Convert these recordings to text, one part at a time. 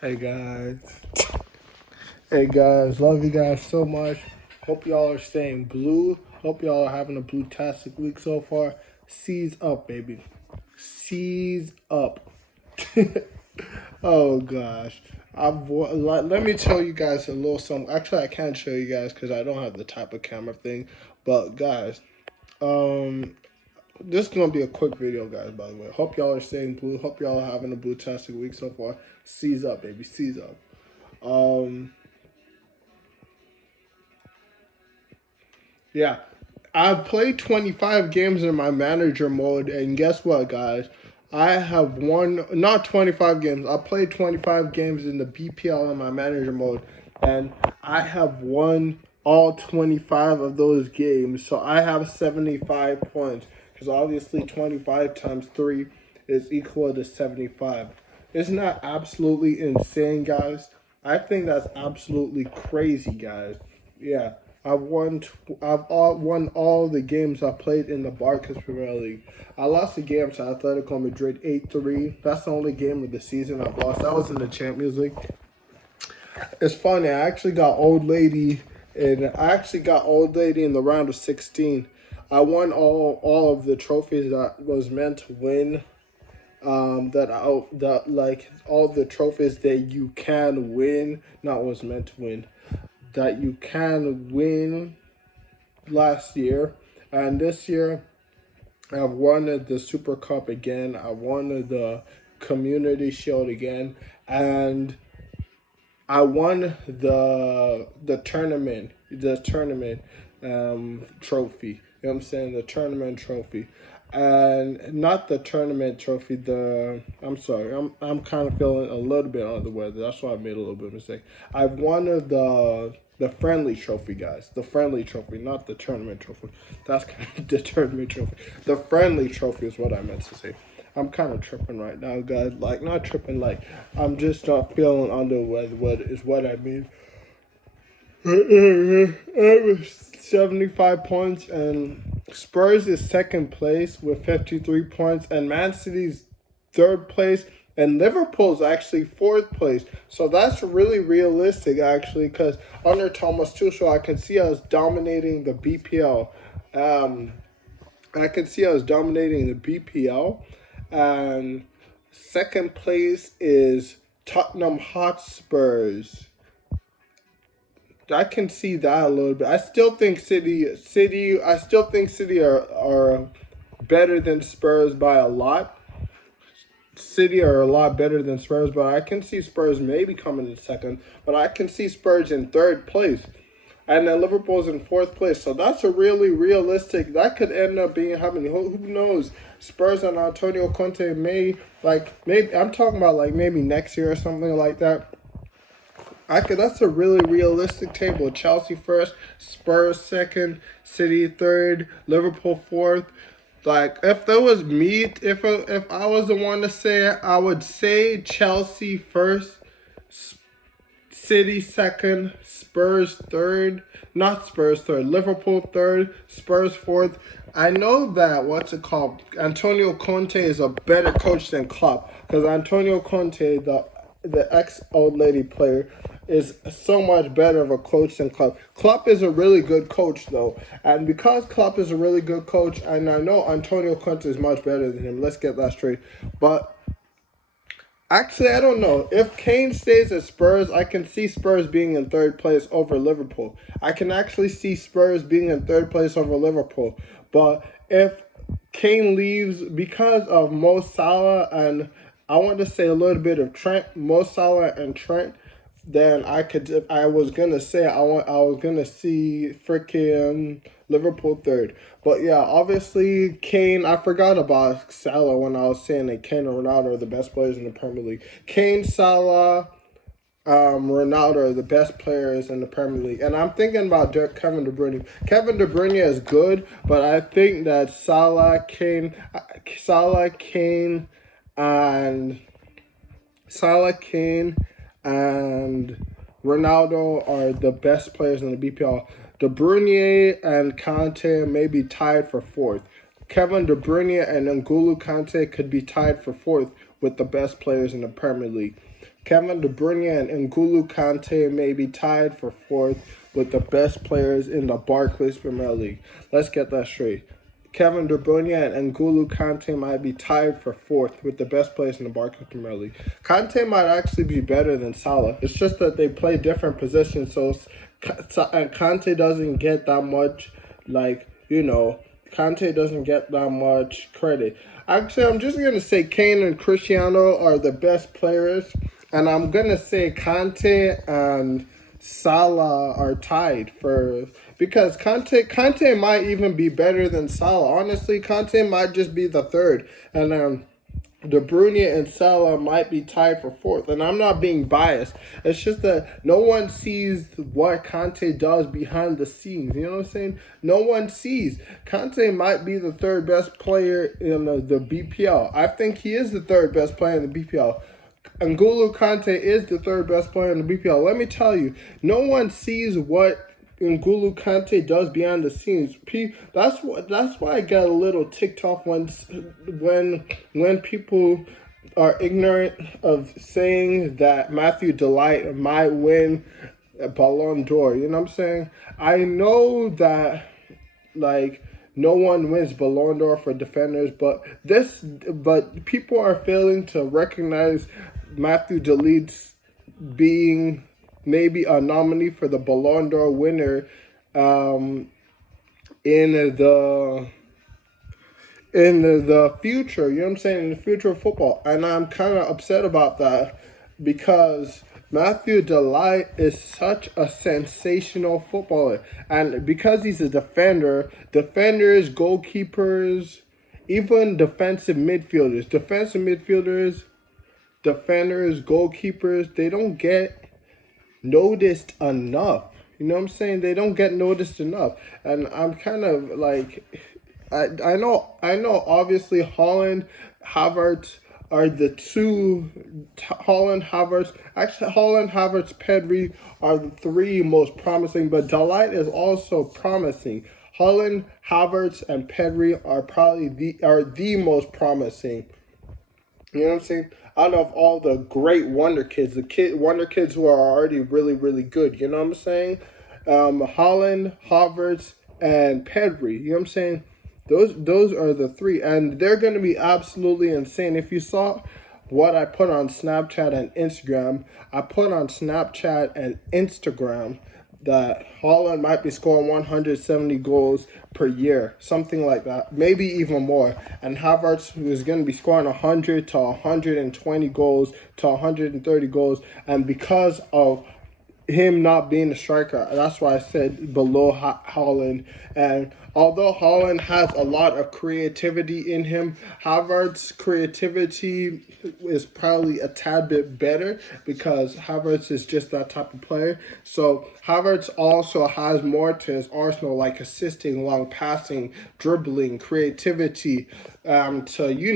Hey guys. Hey guys, love you guys so much. Hope y'all are staying blue. Hope y'all are having a blue-tastic week so far. Seize up, baby. Seize up. Oh gosh. Let me tell you guys a little something. Actually, I can't show you guys because I don't have the type of camera thing. But guys, um, this is gonna be a quick video, guys. By the way, hope y'all are staying blue. Hope y'all are having a blue-tastic week so far. Seize up, baby. Seize up. Um, Yeah. I've played 25 games in my manager mode, and guess what, guys? I have won, not 25 games, I played 25 games in the BPL in my manager mode, and I have won all 25 of those games. So I have 75 points, because obviously 25 times 3 is equal to 75. Isn't that absolutely insane, guys? I think that's absolutely crazy, guys. Yeah. I've won. Won all the games I played in the Barclays Premier League. I lost a game to Atletico Madrid 8-3. That's the only game of the season I've lost. That was in the Champions League. It's funny. I actually got old lady in the round of 16. I won all of the trophies that was meant to win. That like all the trophies that you can win, not was meant to win, that you can win last year, and this year I've won the Super Cup again. I won the Community Shield again, and I won the tournament trophy. You know what I'm saying? The tournament trophy. And not the tournament trophy, I'm sorry, I'm kind of feeling a little bit under the weather. That's why I made a little bit of a mistake. I've won the friendly trophy, guys. The friendly trophy, not the tournament trophy. That's kind of the tournament trophy. The friendly trophy is what I meant to say. I'm kind of tripping right now, guys. Like, not tripping, like, I'm just not feeling under the weather, what is what I mean. I was 75 points, and Spurs is second place with 53 points, and Man City's third place, and Liverpool's actually fourth place. So that's really realistic, actually, because under Thomas Tuchel, I can see us dominating the BPL. Um, I can see us dominating the BPL, and second place is Tottenham Hotspurs. I can see that a little bit. I still think City are better than Spurs by a lot. City are a lot better than Spurs, but I can see Spurs maybe coming in second. But I can see Spurs in third place, and then Liverpool's in fourth place. So that's a really realistic. That could end up being happening. Who knows? Spurs and Antonio Conte maybe I'm talking about like maybe next year or something like that. That's a really realistic table. Chelsea first, Spurs second, City third, Liverpool fourth. Like if there was me, if I was the one to say it, I would say Chelsea first, City second, Spurs third, not Spurs third, Liverpool third, Spurs fourth. I know that what's it called? Antonio Conte is a better coach than Klopp, because Antonio Conte, the ex old lady player, is so much better of a coach than Klopp. Klopp is a really good coach though, and because Klopp is a really good coach, and I know Antonio Conte is much better than him. Let's get that straight, but. Actually, I don't know. If Kane stays at Spurs, I can see Spurs being in third place over Liverpool. I can actually see Spurs being in third place over Liverpool. But if Kane leaves because of Mo Salah and I want to say a little bit of Trent, Mo Salah and Trent, then I was gonna say I was gonna see freaking Liverpool third. But yeah, obviously Kane, I forgot about Salah when I was saying that Kane and Ronaldo are the best players in the Premier League. Kane, Salah, Ronaldo are the best players in the Premier League. And I'm thinking about Kevin De Bruyne. Kevin De Bruyne is good, but I think that and Salah, Kane, and Ronaldo are the best players in the BPL. De Bruyne and Kante may be tied for fourth. Kevin De Bruyne and N'Golo Kante could be tied for fourth with the best players in the Premier League. Kevin De Bruyne and N'Golo Kante may be tied for fourth with the best players in the Barclays Premier League. Let's get that straight. Kevin De Bruyne and N'Golo Kante might be tied for fourth with the best players in the Barclays Premier League. Kante might actually be better than Salah. It's just that they play different positions, so and Kante doesn't get that much, Kante doesn't get that much credit. Actually, I'm just going to say Kane and Cristiano are the best players, and I'm going to say Kante and Salah are tied for, because Kante might even be better than Salah. Honestly, Kante might just be the third, and De Bruyne and Salah might be tied for fourth. And I'm not being biased. It's just that no one sees what Kante does behind the scenes. You know what I'm saying? No one sees. Kante might be the third best player in the BPL. I think he is the third best player in the BPL. N'Golo Kante is the third best player in the BPL. Let me tell you, no one sees what N'Golo Kante does behind the scenes. That's why I get a little ticked off when people are ignorant of saying that Matthew De Ligt might win a Ballon d'Or. You know what I'm saying? I know that no one wins Ballon d'Or for defenders, but people are failing to recognize Matthew De Ligt being maybe a nominee for the Ballon d'Or winner in the future. You know what I'm saying? In the future of football. And I'm kind of upset about that because Matthew De Ligt is such a sensational footballer. And because he's a defenders, goalkeepers, even defenders, defenders, goalkeepers, they don't get noticed enough. You know what I'm saying? They don't get noticed enough. And I'm kind of I know obviously Haaland, Havertz are the two. Haaland, Havertz, Pedri are the three most promising, but De Ligt is also promising. Haaland, Havertz, and Pedri are probably the most promising. You know what I'm saying? Out of all the great wonder kids, wonder kids who are already really, really good. You know what I'm saying? Haaland, Havertz, and Pedri. You know what I'm saying? Those are the three, and they're going to be absolutely insane. If you saw what I put on Snapchat and Instagram, that Haaland might be scoring 170 goals per year, something like that, maybe even more. And Havertz is going to be scoring 100 to 120 goals to 130 goals. And because of him not being a striker, that's why I said below Haaland. And although Haaland has a lot of creativity in him, Havertz's creativity is probably a tad bit better because Havertz is just that type of player. So Havertz also has more to his arsenal, like assisting, long passing, dribbling, creativity, to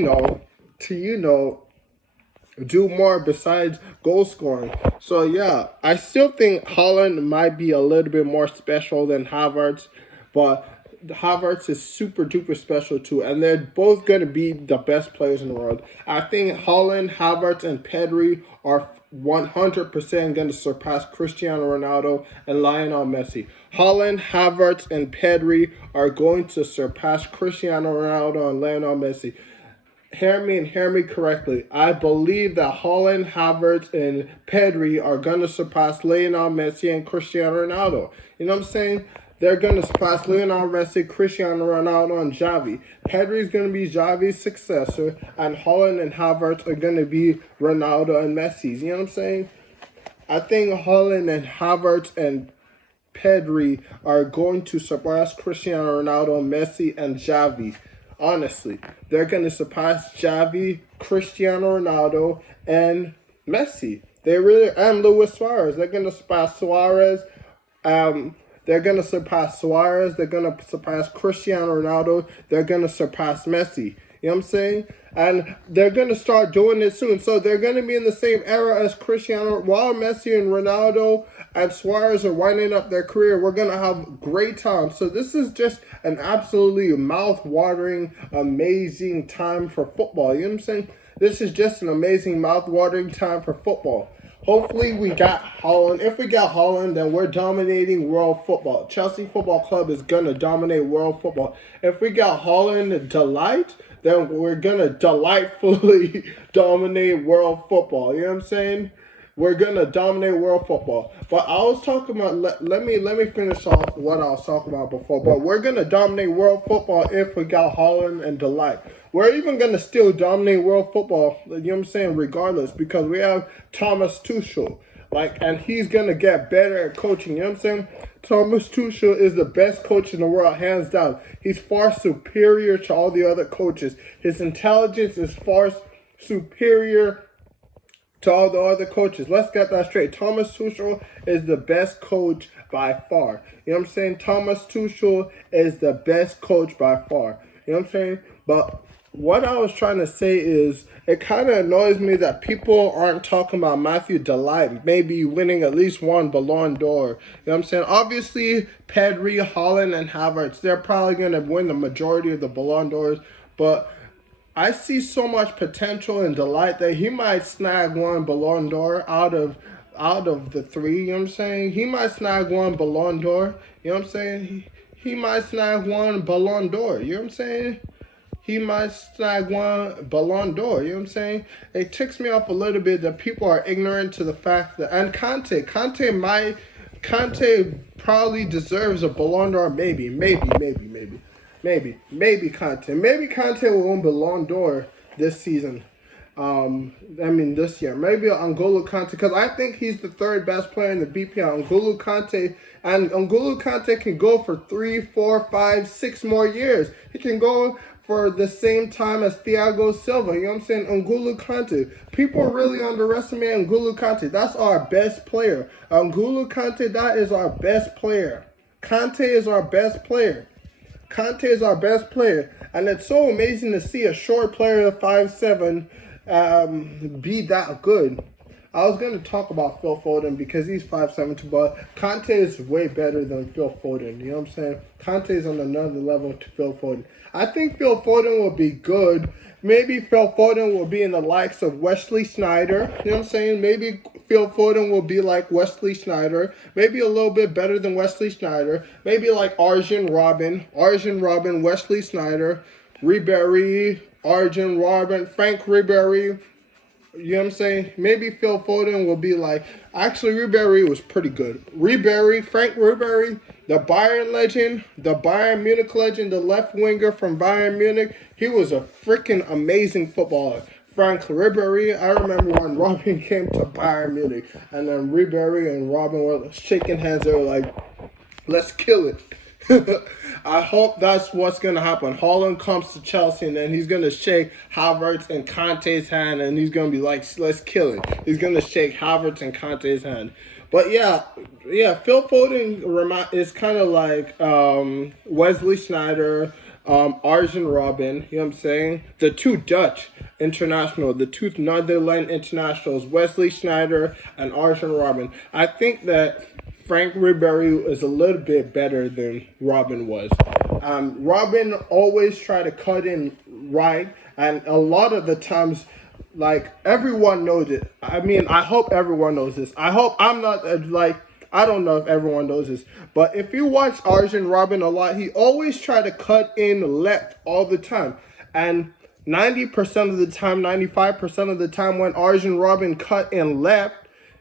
do more besides goal scoring. So yeah, I still think Haaland might be a little bit more special than Havertz, but Havertz is super duper special too, and they're both going to be the best players in the world. I think Haaland, Havertz, and Pedri are 100% going to surpass Cristiano Ronaldo and Lionel Messi. Haaland, Havertz, and Pedri are going to surpass Cristiano Ronaldo and Lionel Messi. Hear me correctly. I believe that Haaland, Havertz, and Pedri are going to surpass Lionel Messi and Cristiano Ronaldo. You know what I'm saying? They're going to surpass Lionel Messi, Cristiano Ronaldo, and Xavi. Pedri is going to be Xavi's successor, and Haaland and Havertz are going to be Ronaldo and Messi's. You know what I'm saying? I think Haaland and Havertz and Pedri are going to surpass Cristiano Ronaldo, Messi, and Xavi. Honestly, they're going to surpass Xavi, Cristiano Ronaldo, and Messi. And Luis Suarez. They're going to surpass Suarez. They're going to surpass Suarez. They're going to surpass Cristiano Ronaldo. They're going to surpass Messi. You know what I'm saying? And they're going to start doing it soon. So they're going to be in the same era as Cristiano. While Messi and Ronaldo and Suarez are winding up their career, we're going to have great time. So this is just an absolutely mouth-watering, amazing time for football. You know what I'm saying? This is just an amazing mouth-watering time for football. Hopefully we got Holland. If we got Holland, then we're dominating world football. Chelsea Football Club is going to dominate world football. If we got Holland delight, then we're going to delightfully dominate world football. You know what I'm saying? We're gonna dominate world football. But I was talking about let me finish off what I was talking about before. But we're gonna dominate world football if we got Holland and Delight. We're even gonna still dominate world football, you know what I'm saying, regardless, because we have Thomas Tuchel. And he's gonna get better at coaching, you know what I'm saying? Thomas Tuchel is the best coach in the world, hands down. He's far superior to all the other coaches. His intelligence is far superior to all the other coaches. Let's get that straight. Thomas Tuchel is the best coach by far. You know what I'm saying? Thomas Tuchel is the best coach by far. You know what I'm saying? But what I was trying to say is, it kind of annoys me that people aren't talking about Matthew Delight maybe winning at least one Ballon d'Or. You know what I'm saying? Obviously, Pedri, Haaland, and Havertz, they're probably going to win the majority of the Ballon d'Ors. But I see so much potential and Delight that he might snag one Ballon d'Or out of the three, you know what I'm saying? He might snag one Ballon d'Or, you know what I'm saying? He might snag one Ballon d'Or, you know what I'm saying? He might snag one Ballon d'Or, you know what I'm saying? It ticks me off a little bit that people are ignorant to the fact that, and Conte probably deserves a Ballon d'Or, maybe Conte. Maybe Conte will win Ballon d'Or this season. This year. Maybe N'Golo Kante, because I think he's the third best player in the BPL. N'Golo Kante can go for 3, 4, 5, 6 more years. He can go for the same time as Thiago Silva. You know what I'm saying? N'Golo Kante. People really underestimate N'Golo Kante. That's our best player. N'Golo Kante, that is our best player. Kante is our best player. Conte is our best player, and it's so amazing to see a short player of 5'7" be that good. I was going to talk about Phil Foden because he's 5'7" too, but Conte is way better than Phil Foden. You know what I'm saying? Conte is on another level to Phil Foden. I think Phil Foden will be good. Maybe Phil Foden will be in the likes of Wesley Sneijder. You know what I'm saying? Maybe Phil Foden will be like Wesley Sneijder. Maybe a little bit better than Wesley Sneijder. Maybe like Arjen Robben, Wesley Sneijder, Ribéry, Arjen Robben, Frank Ribéry. You know what I'm saying? Maybe Phil Foden will be like... Actually, Ribéry was pretty good. Frank Ribéry, the Bayern legend, the Bayern Munich legend, the left winger from Bayern Munich. He was a freaking amazing footballer. Frank Ribéry, I remember when Robin came to Bayern Munich. And then Ribéry and Robin were shaking hands. They were like, let's kill it. I hope that's what's going to happen. Haaland comes to Chelsea and then he's going to shake Havertz and Conte's hand and he's going to be like, let's kill it. He's going to shake Havertz and Conte's hand. But yeah, Phil Foden is kind of like Wesley Sneijder, Arjen Robben, you know what I'm saying? The two Dutch international, the two Netherlands internationals, Wesley Sneijder and Arjen Robben. I think that Frank Ribéry is a little bit better than Robin was. Robin always tried to cut in right, and a lot of the times, everyone knows it. I hope everyone knows this. I hope I'm not, I don't know if everyone knows this, but if you watch Arjen Robben a lot, he always tried to cut in left all the time. And 90% of the time, 95% of the time when Arjen Robben cut in left,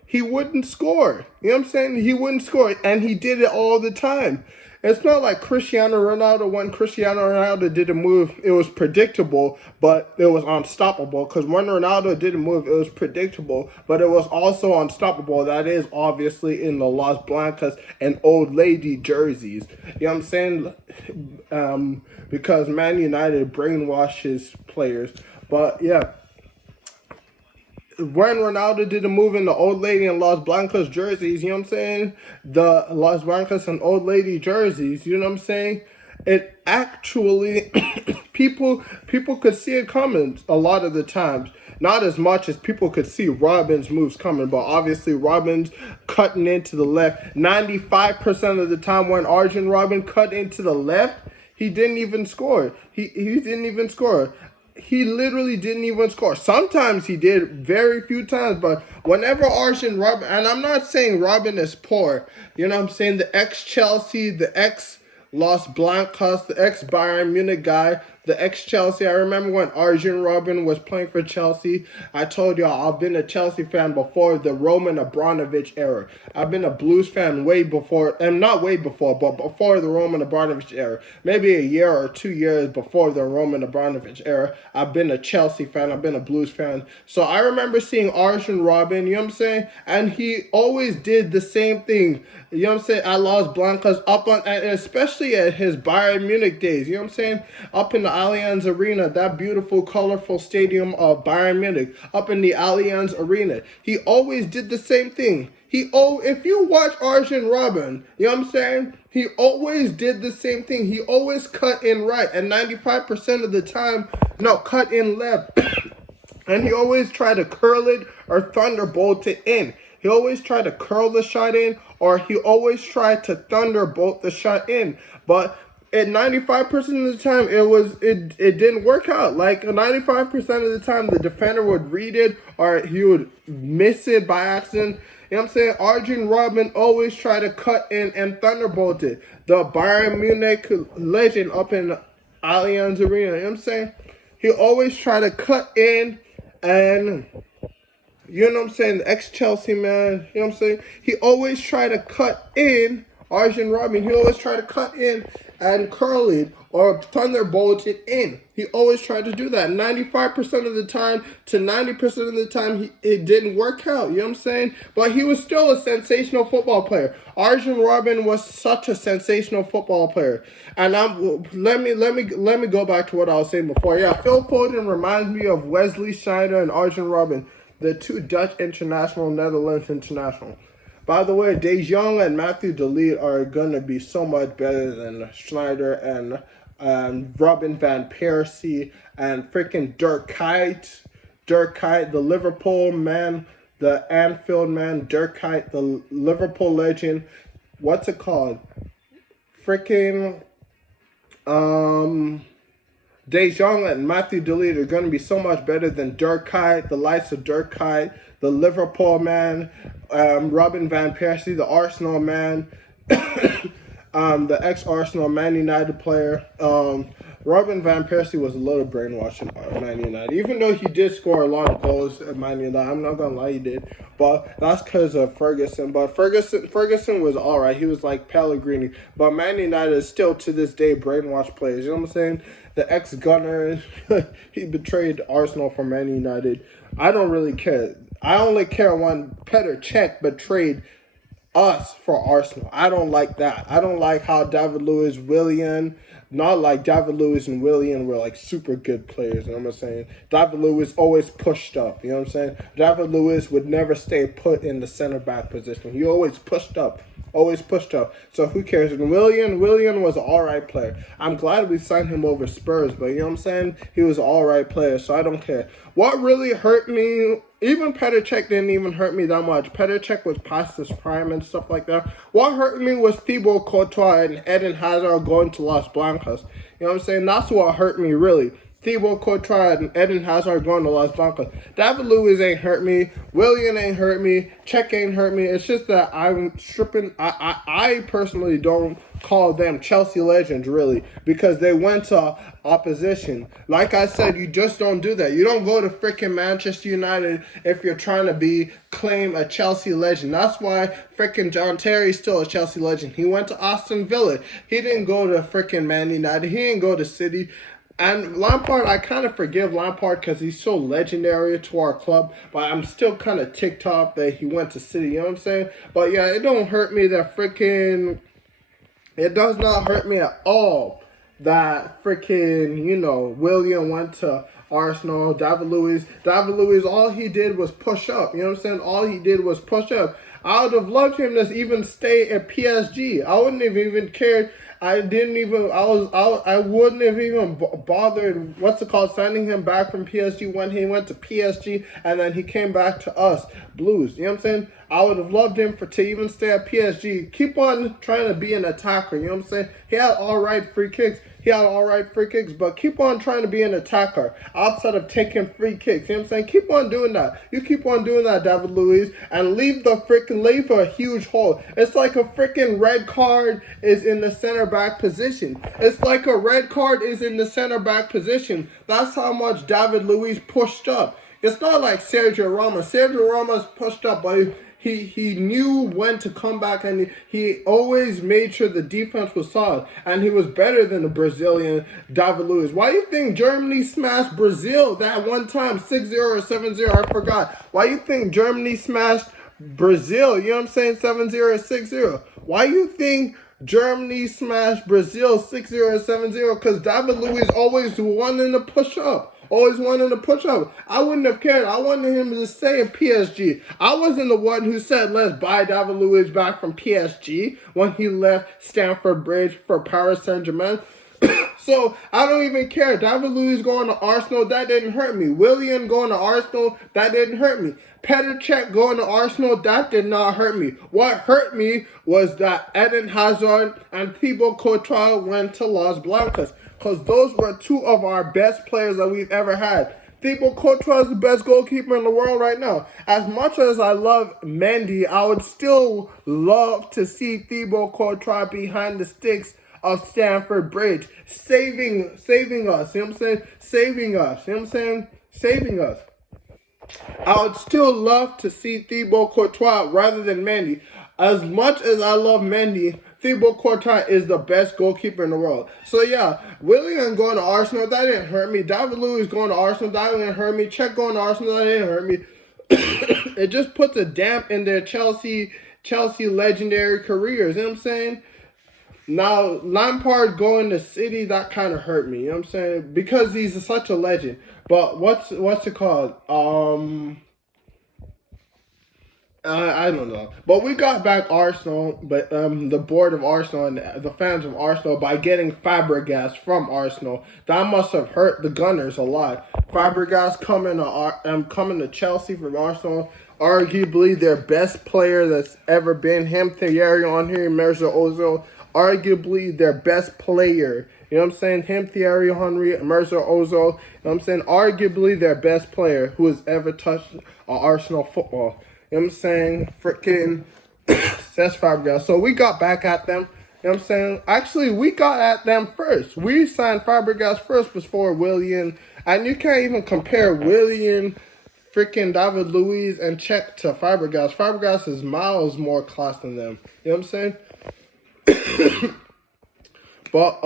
he wouldn't score. You know what I'm saying? He wouldn't score. And he did it all the time. It's not like Cristiano Ronaldo. When Cristiano Ronaldo did a move, it was predictable, but it was unstoppable. Because when Ronaldo did a move, it was predictable, but it was also unstoppable. That is obviously in the Las Blancas and old lady jerseys. You know what I'm saying? Because Man United brainwashes players. But yeah. When Ronaldo did a move in the old lady and Las Blancas jerseys, you know what I'm saying? The Las Blancas and old lady jerseys, you know what I'm saying? It actually, people could see it coming a lot of the times. Not as much as people could see Robin's moves coming, but obviously Robin's cutting into the left. 95% of the time when Arjen Robben cut into the left, he didn't even score. He didn't even score. he literally didn't even score. Sometimes he did, very few times, but whenever Arjen Robben, and I'm not saying Robben is poor, you know what I'm saying, the ex-Chelsea, the ex-Los Blancos, the ex-Bayern Munich guy, the ex-Chelsea. I remember when Arjen Robben was playing for Chelsea. I told y'all I've been a Chelsea fan before the Roman Abramovich era. I've been a Blues fan way before, and not way before, but before the Roman Abramovich era. Maybe a year or 2 years before the Roman Abramovich era. I've been a Chelsea fan. I've been a Blues fan. So I remember seeing Arjen Robben, you know what I'm saying? And he always did the same thing, you know what I'm saying, at Los Blancos, up on, and especially at his Bayern Munich days, you know what I'm saying? Up in the Allianz Arena, that beautiful, colorful stadium of Bayern Munich, up in the Allianz Arena. He always did the same thing. If you watch Arjen Robben, you know what I'm saying? He always did the same thing. He always cut in right, and 95% of the time, no, cut in left. And he always tried to curl it or thunderbolt it in. He always tried to curl the shot in, or he always tried to thunderbolt the shot in. But at 95% of the time, it didn't work out. Like 95% of the time, the defender would read it or he would miss it by accident. You know what I'm saying? Arjen Robben always tried to cut in and thunderbolt it. The Bayern Munich legend up in Allianz Arena. You know what I'm saying? He always tried to cut in and, you know what I'm saying, the ex-Chelsea man, you know what I'm saying? He always tried to cut in, Arjen Robben, he always tried to cut in and curl it or thunderbolt it in. He always tried to do that. 95% of the time to 90% of the time, it didn't work out, you know what I'm saying? But he was still a sensational football player. Arjen Robben was such a sensational football player. And let me go back to what I was saying before. Yeah, Phil Foden reminds me of Wesley Sneijder and Arjen Robben, the two Dutch international, Netherlands international. By the way, De Jong and Matthew de Ligt are going to be so much better than Sneijder and Robin van Persie and freaking Dirk Kuyt. Dirk Kuyt, the Liverpool man, the Anfield man, Dirk Kuyt, the Liverpool legend. What's it called? Freaking De Jong and Matthew de Ligt are going to be so much better than Dirk Kuyt, the likes of Dirk Kuyt, the Liverpool man, Robin van Persie, the Arsenal man, the ex-Arsenal Man United player. Robin van Persie was a little brainwashed at Man United. Even though he did score a lot of goals at Man United, I'm not going to lie, he did. But that's because of Ferguson. But Ferguson was all right. He was like Pellegrini. But Man United is still, to this day, brainwashed players. You know what I'm saying? The ex-Gunner, he betrayed Arsenal for Man United. I don't really care. I only care when Petr Cech betrayed us for Arsenal. I don't like that. I don't like how David Luiz, Willian, not like David Luiz and Willian were like super good players. You know what I'm saying? David Luiz always pushed up. You know what I'm saying? David Luiz would never stay put in the center back position. He always pushed up. Always pushed up. So who cares? And Willian was an alright player. I'm glad we signed him over Spurs, but you know what I'm saying? He was an alright player, so I don't care. What really hurt me, even Petr Cech didn't even hurt me that much. Petr Cech was past his prime and stuff like that. What hurt me was Thibaut Courtois and Eden Hazard going to Los Blancos. You know what I'm saying? That's what hurt me, really. Thibaut Courtois and Eden Hazard going to Los Blancos. David Luiz ain't hurt me. Willian ain't hurt me. Cech ain't hurt me. It's just that I'm stripping. I personally don't call them Chelsea legends, really, because they went to opposition. Like I said, you just don't do that. You don't go to freaking Manchester United if you're trying to claim a Chelsea legend. That's why freaking John Terry's still a Chelsea legend. He went to Aston Villa. He didn't go to freaking Man United. He didn't go to City. And Lampard, I kind of forgive Lampard because he's so legendary to our club, but I'm still kind of ticked off that he went to City, you know what I'm saying? But yeah, it don't hurt me that freaking, it does not hurt me at all that freaking, you know, Willian went to Arsenal, David Luiz, all he did was push up, you know what I'm saying? All he did was push up. I would have loved him to even stay at PSG. I wouldn't have even cared. I wouldn't have even bothered, signing him back from PSG when he went to PSG and then he came back to us, Blues. You know what I'm saying? I would have loved him to even stay at PSG. Keep on trying to be an attacker, you know what I'm saying? He had all right free kicks. He had all right free kicks, but keep on trying to be an attacker outside of taking free kicks. You know what I'm saying? Keep on doing that. You keep on doing that, David Luiz, and leave a huge hole. It's like a freaking red card is in the center back position. It's like a red card is in the center back position. That's how much David Luiz pushed up. It's not like Sergio Ramos. Sergio Ramos pushed up, but he knew when to come back, and he always made sure the defense was solid, and he was better than the Brazilian David Luiz. Why do you think Germany smashed Brazil that one time, 6-0 or 7-0? I forgot. Why do you think Germany smashed Brazil? You know what I'm saying? 7-0 or 6-0. Why do you think Germany smashed Brazil 6-0 or 7-0? Because David Luiz always wanted to push up. Always wanted to push up. I wouldn't have cared. I wanted him to stay in PSG. I wasn't the one who said, let's buy David Luiz back from PSG when he left Stamford Bridge for Paris Saint-Germain. So I don't even care. David Luiz going to Arsenal, that didn't hurt me. Willian going to Arsenal, that didn't hurt me. Petr Cech going to Arsenal, that did not hurt me. What hurt me was that Eden Hazard and Thibaut Courtois went to Las Blancas, because those were two of our best players that we've ever had. Thibaut Courtois is the best goalkeeper in the world right now. As much as I love Mendy, I would still love to see Thibaut Courtois behind the sticks of Stamford Bridge, saving us. You know what I'm saying? Saving us. You know what I'm saying? Saving us. I would still love to see Thibaut Courtois rather than Mendy. As much as I love Mendy, Thibaut Courtois is the best goalkeeper in the world. So yeah, Willian going to Arsenal, that didn't hurt me. David Luiz going to Arsenal, that didn't hurt me. Cech going to Arsenal, that didn't hurt me. It just puts a damp in their Chelsea legendary careers. You know what I'm saying? Now, Lampard going to City, that kind of hurt me. You know what I'm saying? Because he's such a legend. But what's it called? I don't know. But we got back Arsenal, but the board of Arsenal and the fans of Arsenal by getting Fabregas from Arsenal. That must have hurt the Gunners a lot. Fabregas coming to Chelsea from Arsenal. Arguably their best player that's ever been. Him, Thierry Henry, Mesut Ozil. Arguably their best player. You know what I'm saying? Him, Thierry Henry, Mesut Ozil. You know what I'm saying? Arguably their best player who has ever touched Arsenal football. You know what I'm saying? Freaking that's Fabregas. So we got back at them. You know what I'm saying? Actually, we got at them first. We signed Fabregas first before Willian. And you can't even compare Willian, freaking David Luiz, and Cech to Fabregas. Fabregas is miles more class than them. You know what I'm saying? But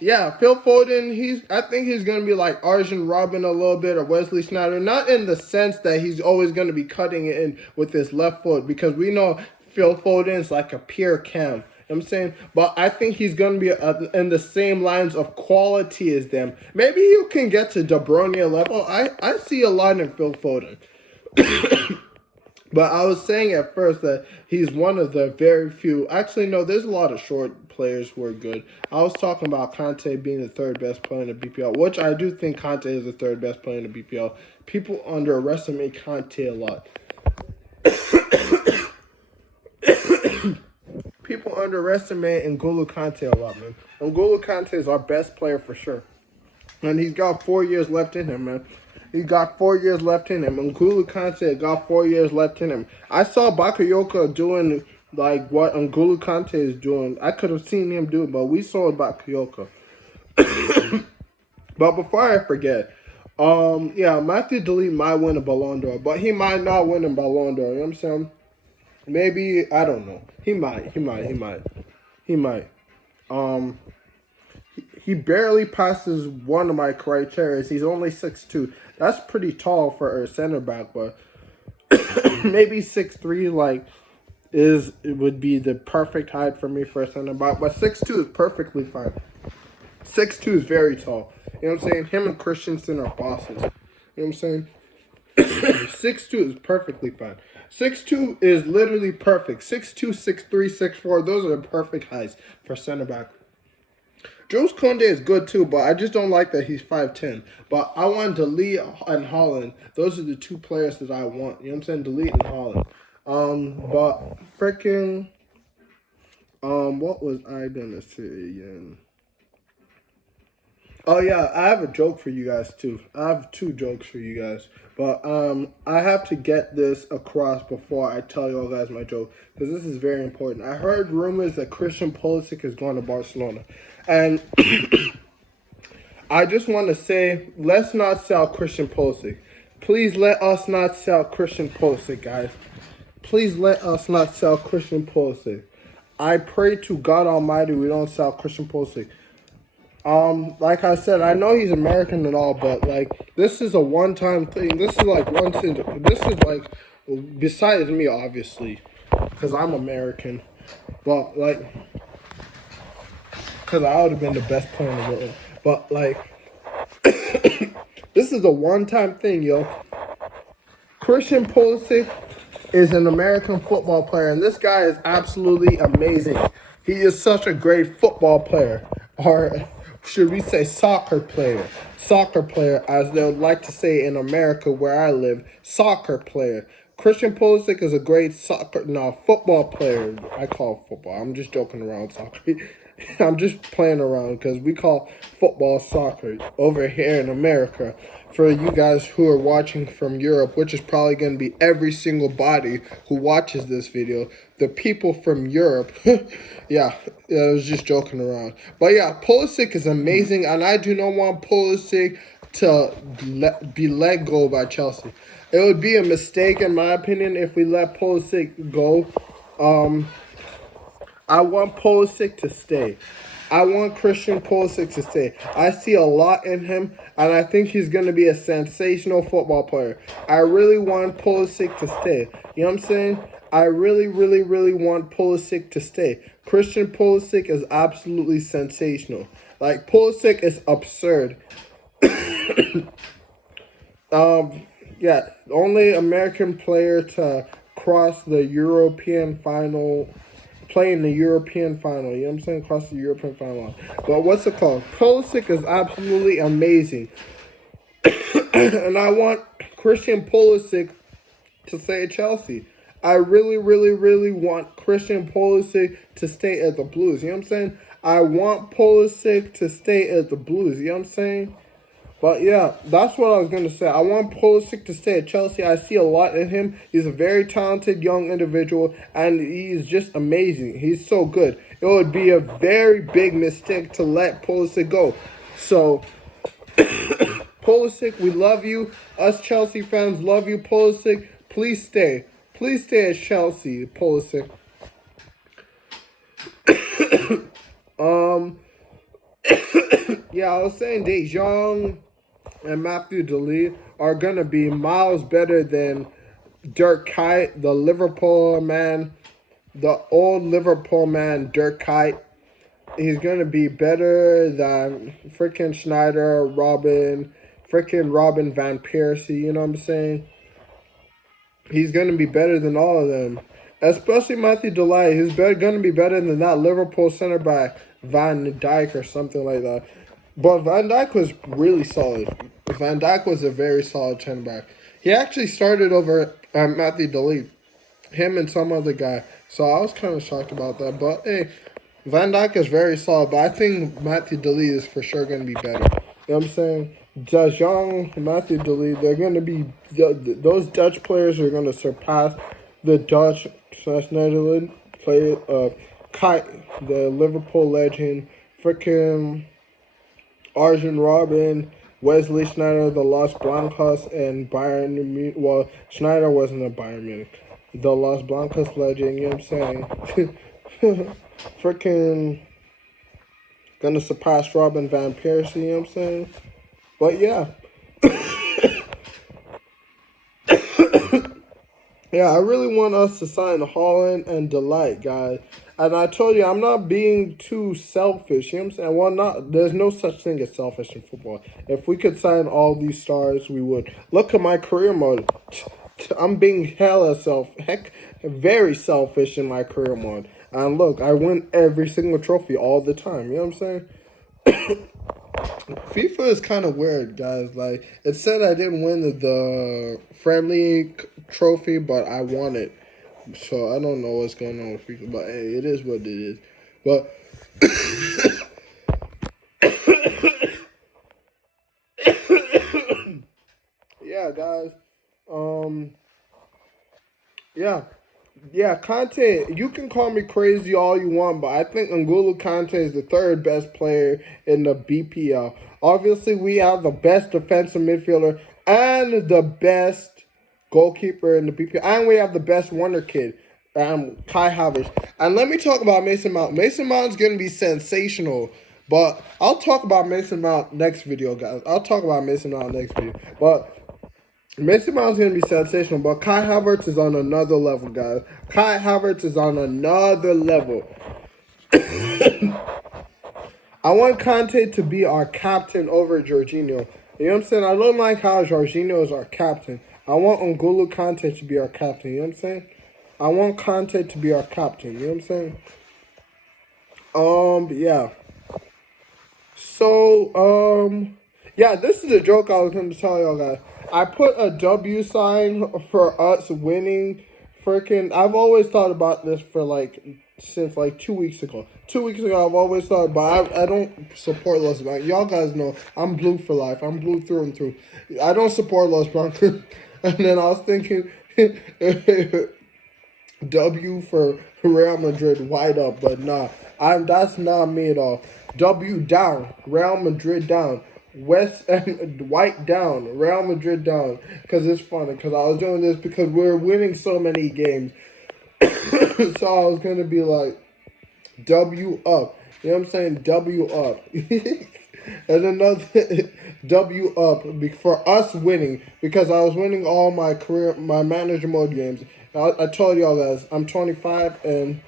yeah, Phil Foden, I think he's gonna be like Arjen Robben a little bit, or Wesley Sneijder, not in the sense that he's always gonna be cutting it in with his left foot, because we know Phil Foden is like a pure cam. You know what I'm saying? But I think he's going to be in the same lines of quality as them. Maybe you can get to De Bruyne level. I see a lot in Phil Foden. But I was saying at first that he's one of the very few. Actually, no, there's a lot of short players who are good. I was talking about Kante being the third best player in the BPL, which I do think Kante is the third best player in the BPL. People underestimate Kante a lot. People underestimate N'Golo Kante a lot, man. N'Golo Kante is our best player for sure. And he's got 4 years left in him, man. He got 4 years left in him. N'Golo Kante got 4 years left in him. I saw Bakayoko doing like what N'Golo Kante is doing. I could have seen him do it, but we saw Bakayoko. But before I forget, yeah, Matthew Delete might win a Ballon d'Or, but he might not win a Ballon d'Or. You know what I'm saying? Maybe, I don't know. He might. He barely passes one of my criteria. He's only 6'2". That's pretty tall for a center back, but maybe 6'3", like, it would be the perfect height for me for a center back. But 6'2" is perfectly fine. 6'2" is very tall. You know what I'm saying? Him and Christensen are bosses. You know what I'm saying? 6'2" is perfectly fine. 6'2" is literally perfect. 6'2", 6'3", 6'4", those are the perfect heights for center back. Jules Koundé is good too, but I just don't like that he's 5'10". But I want Delete and Haaland. Those are the two players that I want. You know what I'm saying? Delete and Haaland. But freaking, what was I gonna say again? Oh yeah, I have a joke for you guys too. I have two jokes for you guys. But I have to get this across before I tell you all guys my joke because this is very important. I heard rumors that Christian Pulisic is going to Barcelona. And I just want to say, let's not sell Christian Pulisic. Please let us not sell Christian Pulisic, guys. Please let us not sell Christian Pulisic. I pray to God Almighty we don't sell Christian Pulisic. Like I said, I know he's American and all, but like this is a one-time thing. This is like one thing. This is like, besides me, obviously, because I'm American, but like, because I would have been the best player in the world. But like, this is a one-time thing, yo. Christian Pulisic is an American football player, and this guy is absolutely amazing. He is such a great football player, or should we say soccer player? Soccer player, as they would like to say in America where I live, soccer player. Christian Pulisic is a great football player. I call it football. I'm just joking around soccer. I'm just playing around because we call football soccer over here in America. For you guys who are watching from Europe, which is probably going to be every single body who watches this video, the people from Europe, yeah, I was just joking around. But yeah, Pulisic is amazing, and I do not want Pulisic to be let go by Chelsea. It would be a mistake, in my opinion, if we let Pulisic go. I want Pulisic to stay. I want Christian Pulisic to stay. I see a lot in him, and I think he's going to be a sensational football player. I really want Pulisic to stay. You know what I'm saying? I really, really, really want Pulisic to stay. Christian Pulisic is absolutely sensational. Like, Pulisic is absurd. Yeah, only American player to cross the European final, play in the European final. You know what I'm saying? Cross the European final. But what's it called? Pulisic is absolutely amazing. And I want Christian Pulisic to stay at Chelsea. I really, really, really want Christian Pulisic to stay at the Blues. You know what I'm saying? I want Pulisic to stay at the Blues. You know what I'm saying? But yeah, that's what I was going to say. I want Pulisic to stay at Chelsea. I see a lot in him. He's a very talented young individual, and he's just amazing. He's so good. It would be a very big mistake to let Pulisic go. So, Pulisic, we love you. Us Chelsea fans love you, Pulisic. Please stay. Please stay at Chelsea, Pulisic. Yeah, I was saying De Jong and Matthew De Ligt are going to be miles better than Dirk Kuyt, the Liverpool man, the old Liverpool man, Dirk Kuyt. He's going to be better than freaking Schneider, freaking Robin Van Persie, you know what I'm saying? He's going to be better than all of them. Especially Matthew De Ligt. He's going to be better than that Liverpool center back, Van Dijk or something like that. But Van Dijk was really solid. Van Dijk was a very solid center back. He actually started over Matthew De Ligt, him and some other guy. So I was kind of shocked about that. But hey, Van Dijk is very solid. But I think Matthew De Ligt is for sure going to be better. You know what I'm saying? De Jong, Matthew De Ligt, they're going to be, those Dutch players are going to surpass the Dutch/Netherlands player, Kuyt, the Liverpool legend, freaking Arjen Robben, Wesley Sneijder, the Los Blancos, and Bayern Munich. Well, Sneijder wasn't a Bayern Munich. The Los Blancos legend, you know what I'm saying? Freaking gonna surpass Robin Van Persie, you know what I'm saying? But yeah. Yeah, I really want us to sign Haaland and De Ligt, guys. And I told you, I'm not being too selfish. You know what I'm saying? Well, there's no such thing as selfish in football. If we could sign all these stars, we would. Look at my career mode. I'm being very selfish in my career mode. And look, I win every single trophy all the time. You know what I'm saying? FIFA is kind of weird, guys. Like, it said I didn't win the friendly trophy, but I won it. So I don't know what's going on with FIFA, but hey, it is what it is. But Yeah. Yeah, Conte, you can call me crazy all you want, but I think N'Golo Conte is the third best player in the BPL. Obviously, we have the best defensive midfielder and the best goalkeeper in the BPL, and we have the best wonder kid, Kai Havertz. And let me talk about Mason Mount. Mason Mount's going to be sensational, but I'll talk about Mason Mount next video, guys. I'll talk about Mason Mount next video. But Mason Mount's going to be sensational, but Kai Havertz is on another level, guys. Kai Havertz is on another level. I want Conte to be our captain over Jorginho. You know what I'm saying? I don't like how Jorginho is our captain. I want N'Golo Conte to be our captain. You know what I'm saying? I want Conte to be our captain. You know what I'm saying? Yeah. So, yeah, this is a joke I was going to tell y'all guys. I put a W sign for us winning. I've always thought about this for since 2 weeks ago. 2 weeks ago, I've always thought, but I don't support Los Blancos. Y'all guys know I'm blue for life. I'm blue through and through. I don't support Los Blancos. And then I was thinking W for Real Madrid, white up, but nah, that's not me at all. W down, Real Madrid down. West and white down, Real Madrid down. Because it's funny. Because I was doing this because we're winning so many games. So I was going to be like, W up. You know what I'm saying? W up. And another W up for us winning. Because I was winning all my manager mode games. I told y'all guys, I'm 25 and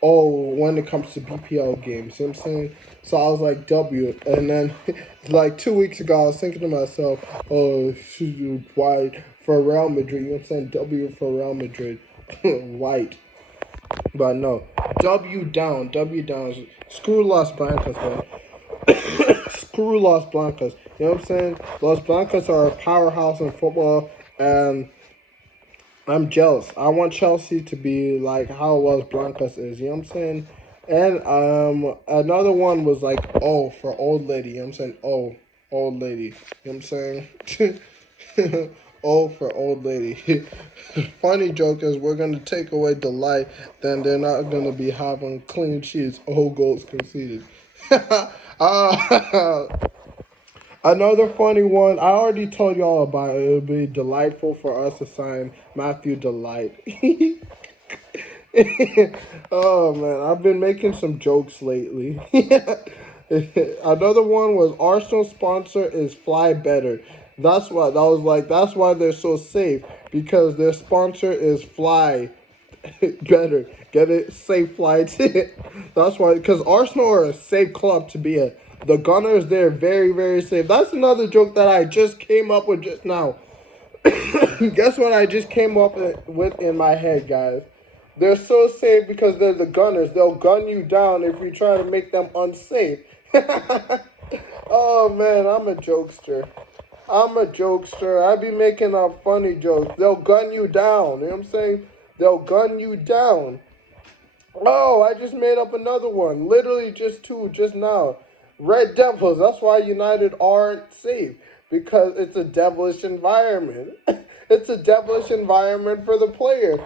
when it comes to BPL games, you know what I'm saying? So I was like, W. And then, 2 weeks ago, I was thinking to myself, oh, white for Real Madrid. You know what I'm saying? W for Real Madrid. White. But no. W down. W down. Screw Los Blancos, man. Screw Los Blancos. You know what I'm saying? Los Blancos are a powerhouse in football, and I'm jealous. I want Chelsea to be like how Los Blancos is. You know what I'm saying? And another one was like O for old lady. You know what I'm saying? O, old lady. You know what I'm saying? O for old lady. Funny joke is we're gonna take away Delight, then they're not gonna be having clean sheets. Oh, goals conceded. Another funny one, I already told y'all about it. It would be delightful for us to sign Matthew Delight. Oh man, I've been making some jokes lately. Another one was Arsenal sponsor is Fly Better. That's that's why they're so safe, because their sponsor is Fly Better. Get it? Safe flights. That's why, because Arsenal are a safe club to be at. The Gunners, they're very, very safe. That's another joke that I just came up with just now. Guess what I just came up with in my head, guys? They're so safe because they're the Gunners. They'll gun you down if you try to make them unsafe. Oh, man, I'm a jokester. I be making up funny jokes. They'll gun you down. You know what I'm saying? They'll gun you down. Oh, I just made up another one. Literally just two just now. Red Devils. That's why United aren't safe. Because it's a devilish environment. It's a devilish environment for the player.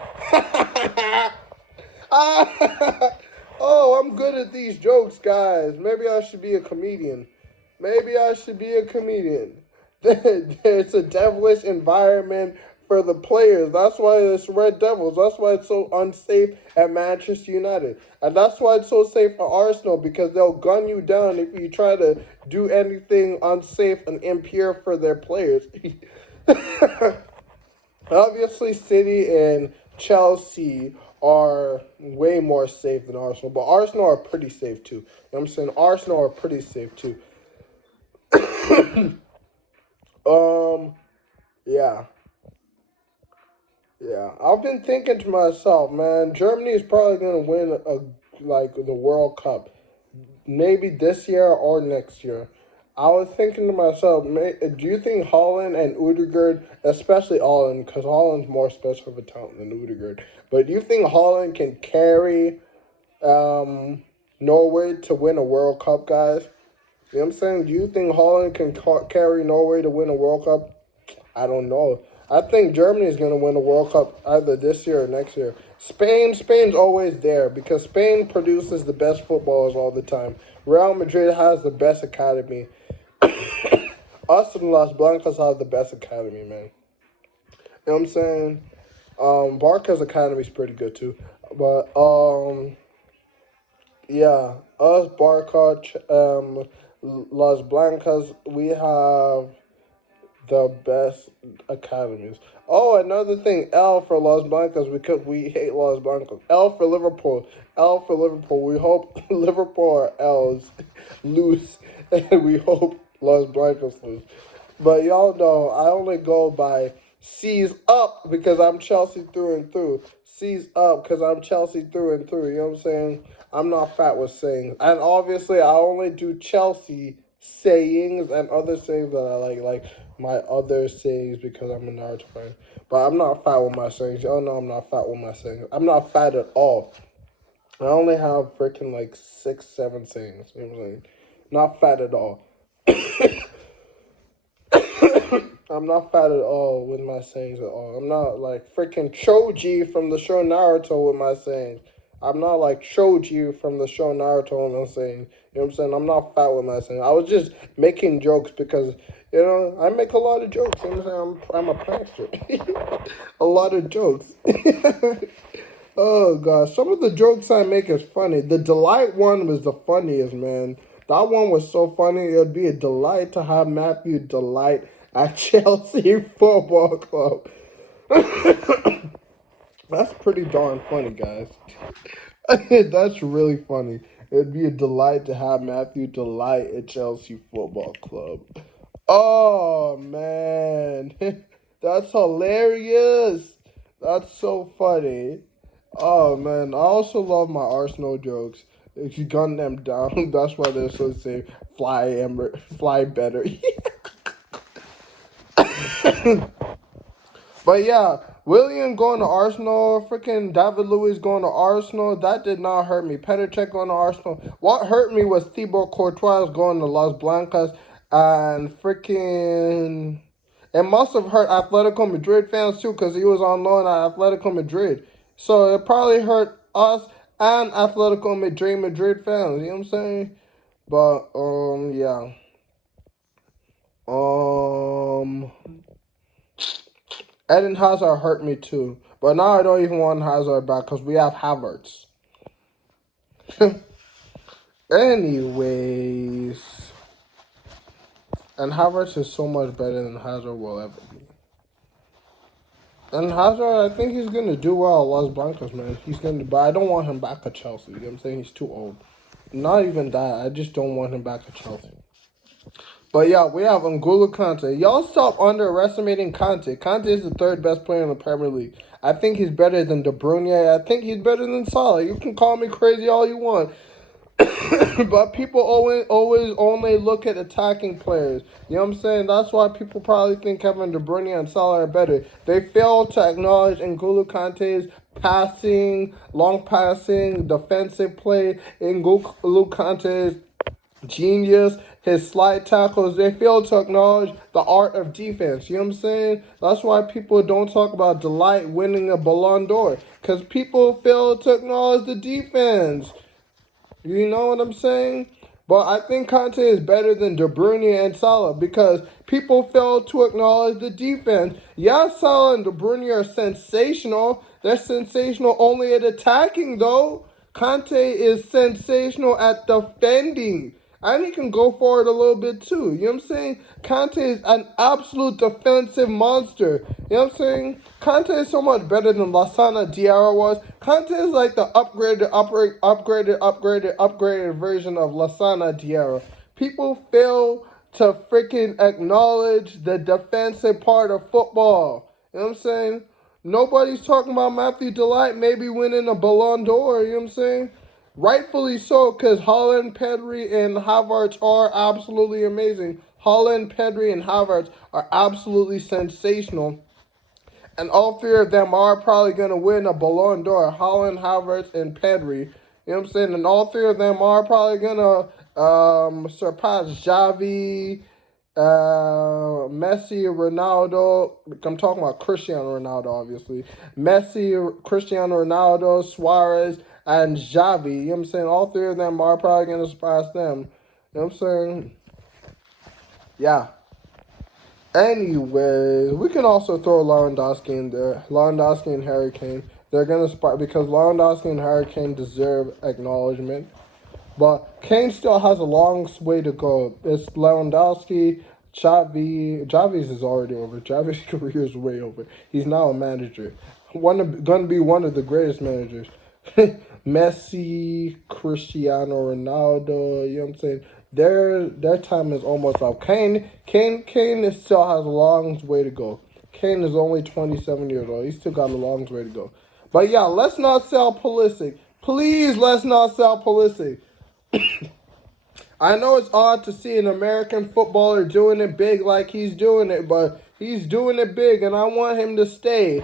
Oh, I'm good at these jokes, guys. Maybe I should be a comedian. It's a devilish environment for the players. That's why it's Red Devils. That's why it's so unsafe at Manchester United. And that's why it's so safe for Arsenal, because they'll gun you down if you try to do anything unsafe and impure for their players. Obviously, City and Chelsea are way more safe than Arsenal, but Arsenal are pretty safe too. You know what I'm saying? Arsenal are pretty safe too. Yeah. Yeah, I've been thinking to myself, man, Germany is probably going to win the World Cup, maybe this year or next year. I was thinking to myself, do you think Holland and Odegaard, especially Holland, because Holland's more special of a talent than Odegaard, but do you think Holland can carry Norway to win a World Cup, guys? You know what I'm saying? Do you think Holland can carry Norway to win a World Cup? I don't know. I think Germany is going to win the World Cup either this year or next year. Spain's always there because Spain produces the best footballers all the time. Real Madrid has the best academy. Us and Las Blancas have the best academy, man. You know what I'm saying? Barca's academy is pretty good too, but yeah, us Barca, Las Blancas, we have the best academies. Oh, another thing, L for Las Blancas because we hate Las Blancas. L for Liverpool. L for Liverpool. We hope Liverpool or L's lose, and we hope Las Blancas lose. But y'all know I only go by C's up because I'm Chelsea through and through. C's up because I'm Chelsea through and through. You know what I'm saying? I'm not fat with sayings. And obviously, I only do Chelsea sayings and other sayings that I like my other sayings because I'm a Naruto fan. But I'm not fat with my sayings. Y'all know I'm not fat with my sayings. I'm not fat at all. I only have freaking like 6, 7 sayings. You know what I'm saying? Not fat at all. I'm not fat at all with my sayings at all. I'm not like freaking Choji from the show Naruto with my sayings. I'm not like Choji from the show Naruto with my saying. You know what I'm saying? I'm not fat with my saying. I was just making jokes because, you know, I make a lot of jokes. You know what I'm saying? I'm a prankster. A lot of jokes. Oh, gosh. Some of the jokes I make is funny. The Delight one was the funniest, man. That one was so funny. It would be a delight to have Matthew Delight at Chelsea Football Club. That's pretty darn funny, guys. That's really funny. It'd be a delight to have Matthew Delight at Chelsea Football Club. Oh, man. That's hilarious. That's so funny. Oh, man. I also love my Arsenal jokes. If you gun them down, that's why they're so safe. Fly better. But yeah, Willian going to Arsenal, freaking David Luiz going to Arsenal, that did not hurt me. Petr Cech going to Arsenal. What hurt me was Thibaut Courtois going to Las Blancas, and freaking it must have hurt Atletico Madrid fans too because he was on loan at Atletico Madrid. So it probably hurt us and Atletico Madrid fans. You know what I'm saying? But yeah. Um. Eden Hazard hurt me too. But now I don't even want Hazard back because we have Havertz. Anyways. And Havertz is so much better than Hazard will ever be. And Hazard, I think he's going to do well at Las Blancas, man. But I don't want him back at Chelsea. You know what I'm saying? He's too old. Not even that. I just don't want him back at Chelsea. But yeah, we have N'Golo Kante. Y'all stop underestimating Kante. Kante is the 3rd best player in the Premier League. I think he's better than De Bruyne. I think he's better than Salah. You can call me crazy all you want. But people always only look at attacking players. You know what I'm saying? That's why people probably think Kevin De Bruyne and Salah are better. They fail to acknowledge N'Golo Kante's passing, long passing, defensive play, N'Golo Kante's genius, his slide tackles. They fail to acknowledge the art of defense. You know what I'm saying? That's why people don't talk about Delight winning a Ballon d'Or. Because people fail to acknowledge the defense. You know what I'm saying? But I think Kante is better than De Bruyne and Salah because people fail to acknowledge the defense. Yeah, Salah and De Bruyne are sensational. They're sensational only at attacking, though. Kante is sensational at defending. And he can go forward a little bit too. You know what I'm saying? Kante is an absolute defensive monster. You know what I'm saying? Kante is so much better than Lassana Diarra was. Kante is like the upgraded version of Lassana Diarra. People fail to freaking acknowledge the defensive part of football. You know what I'm saying? Nobody's talking about Matthew Delight maybe winning a Ballon d'Or. You know what I'm saying? Rightfully so, because Haaland, Pedri, and Havertz are absolutely amazing. Haaland, Pedri, and Havertz are absolutely sensational. And all 3 of them are probably going to win a Ballon d'Or. Haaland, Havertz, and Pedri. You know what I'm saying? And all 3 of them are probably going to surpass Xavi, Messi, Ronaldo. I'm talking about Cristiano Ronaldo, obviously. Messi, Cristiano Ronaldo, Suarez, and Xavi. You know what I'm saying? All three of them are probably going to surpass them. You know what I'm saying? Yeah. Anyways, we can also throw Lewandowski in there. Lewandowski and Harry Kane. They're going to spot because Lewandowski and Harry Kane deserve acknowledgement. But Kane still has a long way to go. It's Lewandowski, Xavi's is already over. Xavi's career is way over. He's now a manager. Gonna be one of the greatest managers. Messi, Cristiano Ronaldo, you know what I'm saying? Their time is almost up. Kane still has a long way to go. Kane is only 27 years old. He's still got a long way to go. But yeah, let's not sell Pulisic. Please, let's not sell Pulisic. I know it's odd to see an American footballer doing it big like he's doing it, but he's doing it big, and I want him to stay.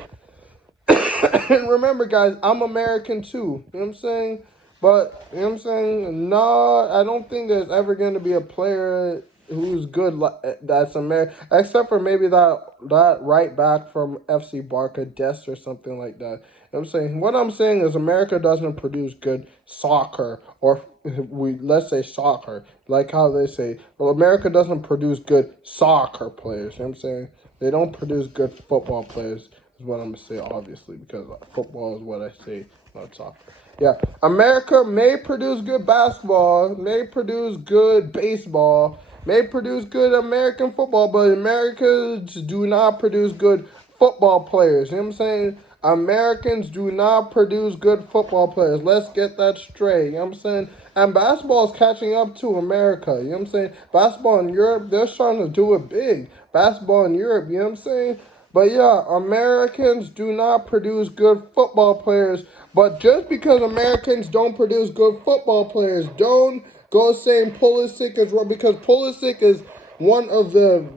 And remember, guys, I'm American too. You know what I'm saying? But, you know what I'm saying? No, I don't think there's ever going to be a player who's good that's American, except for maybe that right back from FC Barca, Dest or something like that. You know what I'm saying? What I'm saying is America doesn't produce good soccer, or let's say soccer, like how they say, well, America doesn't produce good soccer players. You know what I'm saying? They don't produce good football players is what I'm going to say, obviously, because football is what I say, not soccer. Yeah, America may produce good basketball, may produce good baseball, may produce good American football, but Americans do not produce good football players. You know what I'm saying? Americans do not produce good football players. Let's get that straight. You know what I'm saying? And basketball is catching up to America. You know what I'm saying? Basketball in Europe, they're starting to do it big. Basketball in Europe, you know what I'm saying? But yeah, Americans do not produce good football players. But just because Americans don't produce good football players, don't go saying Pulisic is wrong, because Pulisic is one of the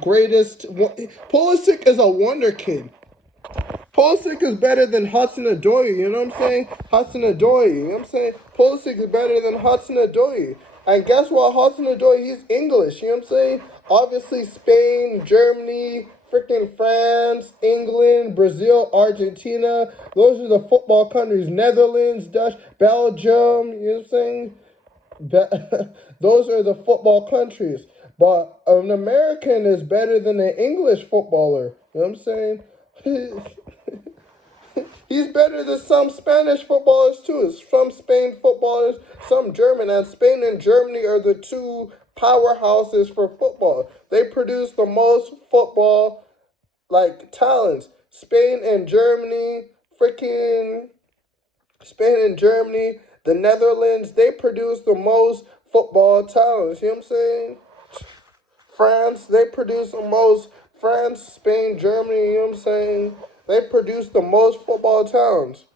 greatest. Pulisic is a wonder kid. Pulisic is better than Hudson Odoi, you know what I'm saying? Hudson Odoi, you know what I'm saying? Pulisic is better than Hudson Odoi. And guess what? Hudson Odoi, he's English, you know what I'm saying? Obviously, Spain, Germany, freaking France, England, Brazil, Argentina. Those are the football countries. Netherlands, Dutch, Belgium, you know what I'm saying? Those are the football countries. But an American is better than an English footballer, you know what I'm saying? He's better than some Spanish footballers too. Some Spain footballers, some German. And Spain and Germany are the two powerhouses for football. They produce the most football like talents. Spain and Germany, the Netherlands, they produce the most football talents. You know what I'm saying? France, they produce the most. France, Spain, Germany, you know what I'm saying? They produce the most football talents.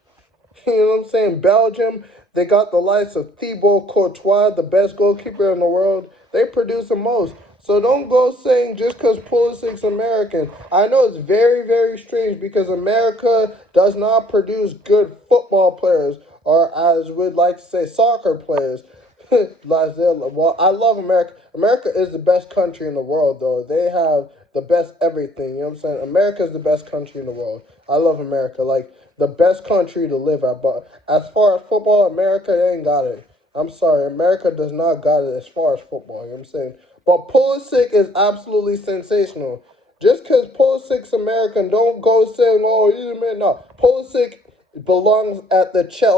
You know what I'm saying? Belgium, they got the likes of Thibaut Courtois, the best goalkeeper in the world. They produce the most. So don't go saying just because Pulisic's American. I know it's very, very strange because America does not produce good football players, or as we'd like to say, soccer players. Well, I love America. America is the best country in the world, though. They have the best everything. You know what I'm saying? America is the best country in the world. I love America. Like, the best country to live at. But as far as football, America ain't got it. I'm sorry. America does not got it as far as football. You know what I'm saying? But Pulisic is absolutely sensational. Just because Pulisic's American, don't go saying, oh, he's American. No, Pulisic belongs at the Chelsea.